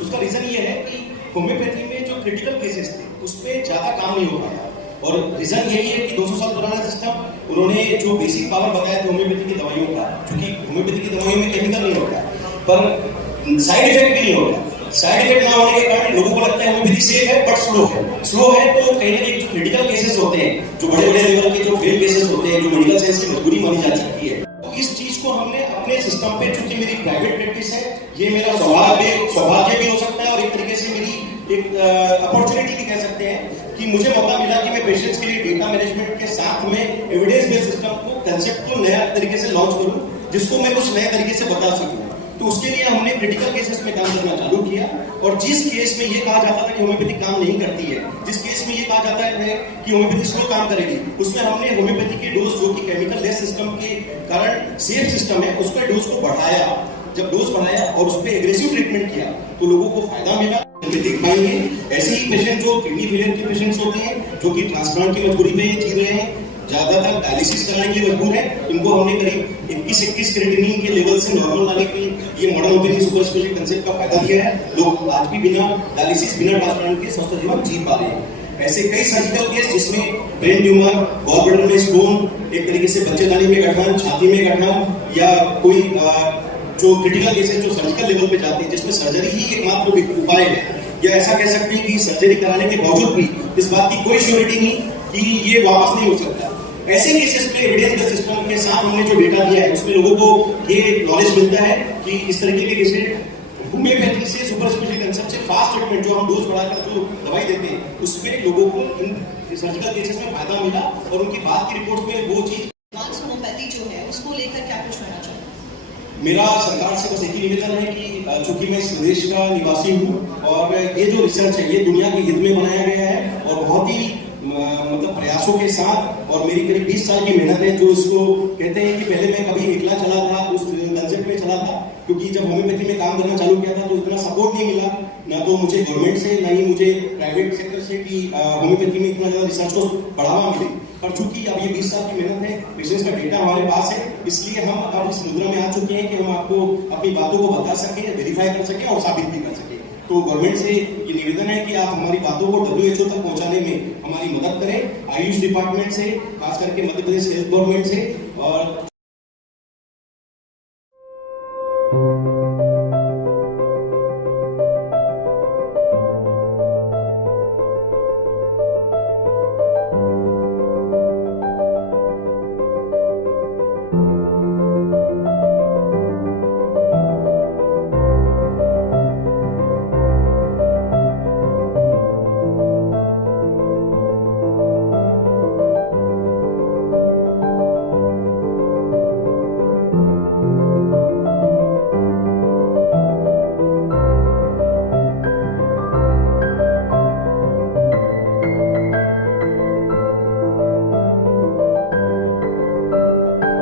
उसका रीजन ये है कि होम्योपैथी में जो क्रिटिकल केसेस थे उस पर ज्यादा काम नहीं हो पाया और रीजन यही है कि 200 साल पुराना सिस्टम उन्होंने जो बेसिक पावर बताया था होम्योपैथी की दवाइयों का, क्योंकि होम्योपैथी की दवाइयों में केमिकल नहीं होता पर साइड इफेक्ट भी नहीं होता। साइड इफेक्ट ना होने के कारण लोगों को लगता है होम्योपैथी सेफ है बट स्लो है। तो कहीं ना कहीं जो क्रिटिकल केसेस होते हैं, जो बड़े बड़े लेवल के जो फेल केसेस होते हैं, जो मेडिकल साइंस की मजबूरी मानी जा सकती है, तो इस चीज को हमने अपने सिस्टम पे, चूंकि मेरी प्राइवेट प्रैक्टिस है, ये मेरा सौभाग्य भी हो सकता है और एक तरीके से मेरी एक अपॉर्चुनिटी भी कह सकते हैं कि मुझे मौका मिला कि मैं पेशेंट्स के लिए डेटा मैनेजमेंट के साथ में एविडेंस बेस्ड सिस्टम को, कंसेप्ट को नया तरीके से लॉन्च करूं, जिसको मैं कुछ नए तरीके से बता सकूं। तो उसके लिए हमने क्रिटिकल केसेस में काम करना चालू किया और जिस केस में ये कहा जाता था कि होम्योपैथी काम नहीं करती है, जिस केस में ये कहा जाता है कि होम्योपैथी स्लो काम करेगी, उसमें हमने होम्योपैथी के डोज, जो कि केमिकल लेस सिस्टम के कारण सेफ सिस्टम है, उसका डोज को बढ़ाया। जब डोज बढ़ाया और उस पर एग्रेसिव ट्रीटमेंट किया तो लोगों को फायदा मिला। देख पाएंगे ऐसे ही पेशेंट जो किडनी फेलियर के पेशेंट्स होते हैं, जो कि ट्रांसप्लांट की मजबूरी में जी रहे हैं, ज्यादातर डायलिसिस कराने के लिए मजबूर है, इनको हमने करीब 21 क्रिएटिनिन के लेवल से नॉर्मल लाने के लिए ये modern homeopathy super speciality concept का फायदा दिया है। लोग आज भी बिना डायलिसिस, बिना ट्रांसप्लांट के स्वस्थ जीवन जी पा रहे हैं। ऐसे कई सर्जिकल केस जिसमें ब्रेन ट्यूमर, गॉल ब्लैडर में स्टोन, एक तरीके से बच्चेदानी में गठन, छाती में गठन, या कोई जो क्रिटिकल केसेस जो सर्जिकल लेवल पे जाते हैं, जिसमें सर्जरी ही एकमात्र उपाय है, या ऐसा कह सकते हैं कि सर्जरी कराने के बावजूद भी इस बात की कोई श्योरिटी नहीं कि ये वापस नहीं हो सकता। ऐसे केसेस में एविडेंस बेस्ड सिस्टम के साथ हमने जो डेटा दिया है, उसमें लोगों को ये नॉलेज मिलता है कि इस तरीके के केसेस होम्योपैथी से, सुपर स्पेशलिटी कंसेप्ट से फास्ट ट्रीटमेंट, जो हम डोज बढ़ाकर जो दवाई देते हैं, उसमें लोगों को इन सर्जिकल केसेस में फायदा मिला और उनकी बात की रिपोर्ट में वो चीज होम्योपैथी जो है उसको लेकर क्या कुछ होना चाहिए? मेरा सरकार से बस एक ही निवेदन है कि चूंकि मैं इस प्रदेश का निवासी हूँ और ये जो रिसर्च है ये दुनिया के हित में बनाया गया है और बहुत ही मतलब प्रयासों के साथ, और मेरी करीब 20 साल की मेहनत है, जो इसको कहते हैं कि पहले मैं कभी एकला चला था, उस कंसेप्ट में चला था, क्योंकि जब होम्योपैथी में काम करना चालू किया था तो इतना सपोर्ट नहीं मिला, ना तो मुझे गवर्नमेंट से, ना ही मुझे प्राइवेट सेक्टर से कि होम्योपैथी में इतना ज्यादा रिसर्च को बढ़ावा मिले। पर चूंकि अब ये 20 साल की मेहनत है, पेशेंट्स का डेटा हमारे पास है, इसलिए हम अब इस मुद्रा में आ चुके हैं कि हम आपको अपनी बातों को बता सकें, वेरीफाई कर सकें और साबित भी कर सकें। तो गवर्नमेंट से ये निवेदन है कि आप हमारी बातों को WHO तक पहुंचाने में हमारी मदद करें, आयुष डिपार्टमेंट से, खास करके मध्य प्रदेश हेल्थ गवर्नमेंट से। और